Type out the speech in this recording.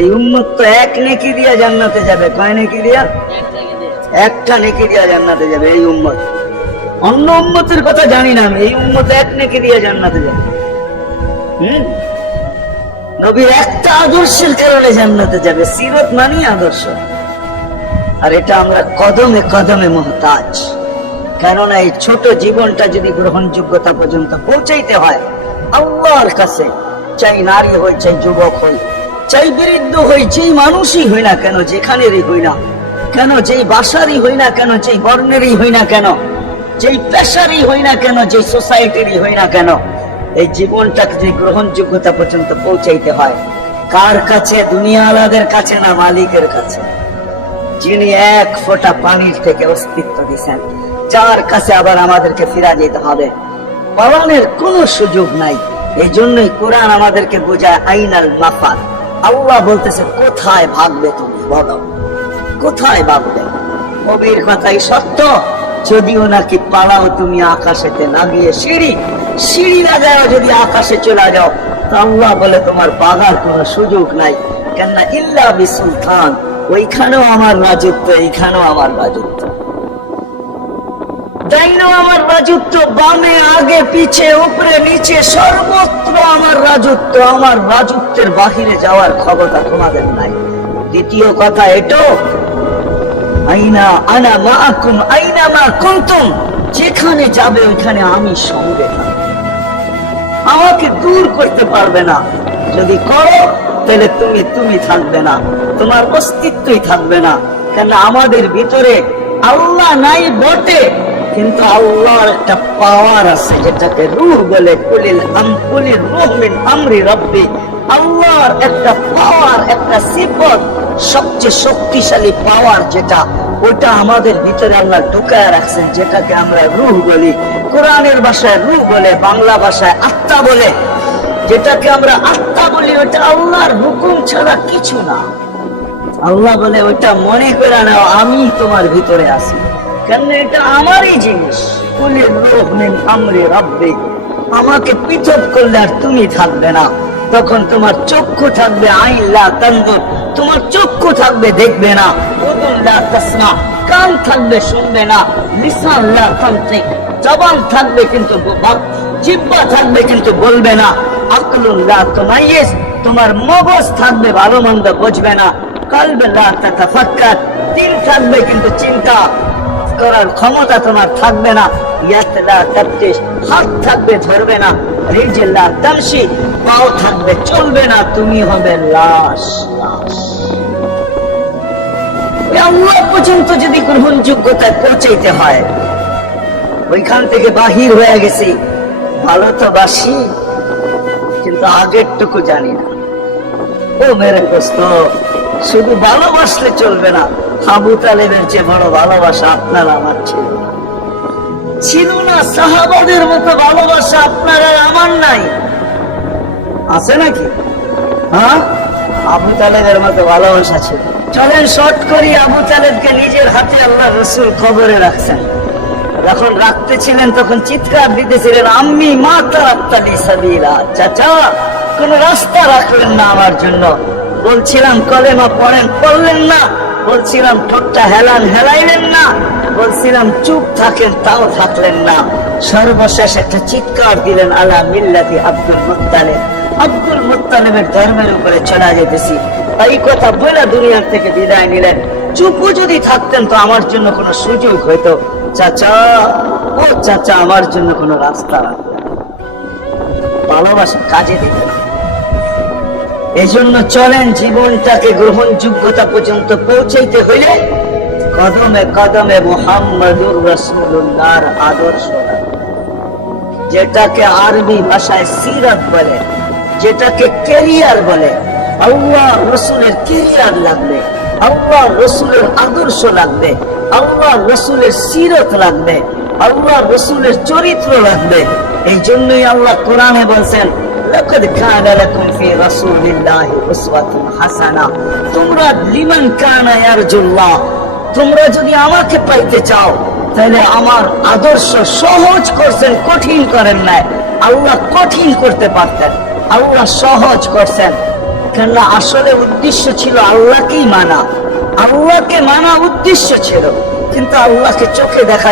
এই উম্মত তো এক নেকি দিয়া জান্নাতে যাবে। কয় নেকি দিয়া? একটা নেকি দিয়া জান্নাতে যাবে এই উম্মত। অন্য উম্মতের কথা জানি না আমি, এই উম্মত এক নেকি দিয়া জান্নাতে যাবে। নবীর একটা আদর্শের কারণে জান্নাতে যাবে। সিরত মানি আদর্শ। আর এটা আমরা কদমে কদমে মুহতাজ। কেননা এই ছোট জীবনটা যদি গ্রহণযোগ্যতা পর্যন্ত পৌঁছাইতে হয় আল্লাহর কাছে, চাই নারী হই, চাই যুবক হই, চাই বৃদ্ধ হই, যেই মানুষই হই না কেন, যেখানেরই হই না কেন, যেই বাসারই হই না কেন, যেই বর্ণেরই হই না কেন, যেই পেশারই হই না কেন, যেই সোসাইটিরই হই না কেন, এই জীবনটাকে যদি গ্রহণযোগ্যতা পর্যন্ত পৌঁছাইতে হয় কার কাছে? দুনিয়াওয়ালাদের কাছে না, মালিকের কাছে, যিনি এক ফোঁটা পানির থেকে অস্তিত্ব দিয়েছেন, যার কাছে আবার আমাদেরকে ফিরা যেতে হবে। পালানোর কোনো সুযোগ নাই। এই জন্যই কোরআন আমাদেরকে বোঝায় আইনাল মাফার। আল্লাহ বলতেছে কোথায় ভাগবে তুমি, বলো কোথায় ভাগবে? নবীর কথাই সত্য। যদিও নাকি পালাও তুমি আকাশেতে না গিয়ে সিঁড়ি লাগাও, যদি আকাশে চলে যাও, তা আল্লাহ বলে তোমার বাগার কোনো সুযোগ নাই। কেননা ইল্লা বিসুলতান, ওইখানেও আমার রাজত্ব, এইখানেও আমার রাজত্ব, ডাইনেও আমার রাজত্ব, বামে আগে পিছে উপরে নিচে সর্বত্র আমার রাজত্ব। আমার রাজত্বের বাহিরে যাওয়ার ক্ষমতা তোমাদের নাই। দ্বিতীয় কথা এটো, আইনা আনা মাআকুম আইনা মা কুনতুম, যেখানে যাবে ওইখানে আমি সঙ্গে থাকব। আমাকে দূর করতে পারবে না। যদি করো তাহলে তুমি থাকবে না, তোমার অস্তিত্বই থাকবে না। কেন আমাদের ভিতরে আল্লাহ নাই বটে, কিন্তু আল্লাহর একটা পাওয়ার আছে যেটাকে রূহ বলে। কুলির রূহ মিন আমরি রাব্বি, আল্লাহর একটা পাওয়ার, একটা সিফত, সবচেয়ে শক্তিশালী পাওয়ার যেটা, ওটা আমাদের ভিতরে আল্লাহ ঢুকায় রাখছেন, যেটাকে আমরা রূহ বলি। কোরআনের ভাষায় রূহ বলে, বাংলা ভাষায় আত্মা বলে। যেটাকে আমরা আত্মা বলি ওটা আল্লাহর হুকুম ছাড়া কিছু না। আল্লাহ বলে ওটা মনে করে নাও আমি তোমার ভিতরে আছি, কেন এটা আমারই জিনিস। কুলির রূহ মিন আমরি রাব্বি, আমাকে পৃথক করলে আর তুমি থাকবে না। তখন তোমার চক্ষু থাকবে আইন লা তানজুর, তোমার চক্ষু থাকবে দেখবে না। উযুন লা তাসমা, কান থাকবে শুনবে না। লিসান লা তানতিক, জবান থাকবে কিন্তু জিহ্বা থাকবে কিন্তু বলবে না। আকলুন লা তুমাইয়িজ, তোমার মগজ থাকবে ভালো মন্দ বুঝবে না। কলব লা তাতাফাক্কার, দিল থাকবে কিন্তু চিন্তা করার ক্ষমতা তোমার থাকবে না। ইয়াদ লা তাফতিশ, হাত থাকবে ধরবে না। রিজল লা তামশি, পাও থাকবে চলবে না। তুমি হবে লাশ। আল্লাহ পর্যন্ত যদি গ্রহণযোগ্যতায় পৌঁছাইতে হয়, ওইখান থেকে বাহির হয়ে গেছি। ভালো তো বাসি, কিন্তু আগের টুকু জানি না। ও মেরে দোস্ত, শুধু ভালোবাসলে চলবে না। আবু তালেবের চেয়ে বড় ভালোবাসা আপনার আমার ছিল না। সাহাবাদের মতো ভালোবাসা আপনার আর আমার নাই, আছে নাকি? হ্যাঁ, আবু তালেবের মতো ভালোবাসা ছিল। চলেন শর্ট করি। আবু তালেবকে নিজের হাতে আল্লাহ রাসূল কবরে রাখছেন। যখন রাখতেছিলেন তখন চিৎকার দিতেছিলেন, আম্মি মা তারাক্তালি সাবিলা, চাচা কোন রাস্তা রাখলেন না আমার জন্য। বলছিলাম কলেমা পড়েন, পড়লেন না। বলছিলাম ঠোঁটটা হেলাইলেন না। বলছিলাম চুপ থাকেন, তাও থাকলেন না। সর্বশেষ একটা চিৎকার দিলেন, আলা মিল্লাতি আব্দুল মুত্তালিব, আব্দুল মুত্তালিবের ধর্মের উপরে চলে যেতেছি। এই কথা বলে দুনিয়ার থেকে বিদায় নিলেন। চুপও যদি থাকতেন তো আমার জন্য কোনো সুযোগ হইতো। চাচা, ও চাচা, আমার জন্য কোনো রাস্তা রাখতেন। ভালোবাসা কাজে দিত। এই জন্য চলেন, জীবনটাকে গ্রহণযোগ্যতা পর্যন্ত পৌঁছাইতে হইলে কদমে কদমে মুহাম্মাদুর রাসূলুল্লাহর আদর্শ, যেটাকে আরবি ভাষায় সিরাত বলে, যেটাকে ক্যারিয়ার বলে। আল্লাহ রসুলের ক্যারিয়ার লাগবে, আল্লাহ রসুলের আদর্শ লাগবে, আল্লাহ রসুলের সিরত লাগবে, আল্লাহ রসুলের চরিত্র লাগবে। এই জন্যই আল্লাহ কোরআনে বলছেন, লাকাদ কানা লাকুম ফি রাসূলিল্লাহি উসওয়াতুন হাসানা, তোমরা লিমান কানা ইয়ারজুল্লাহ, তোমরা যদি আমাকে পাইতে চাও তাহলে আমার আদর্শ সহজ করছেন, কঠিন করেন নাই। আল্লাহ কঠিন করতে পারতেন, আল্লাহ সহজ করছেন। কেননা আসলে উদ্দেশ্য ছিল আল্লাহকেই মানা, আল্লাহকে মানা উদ্দেশ্য ছিল, কিন্তু আল্লাহকে চোখে দেখা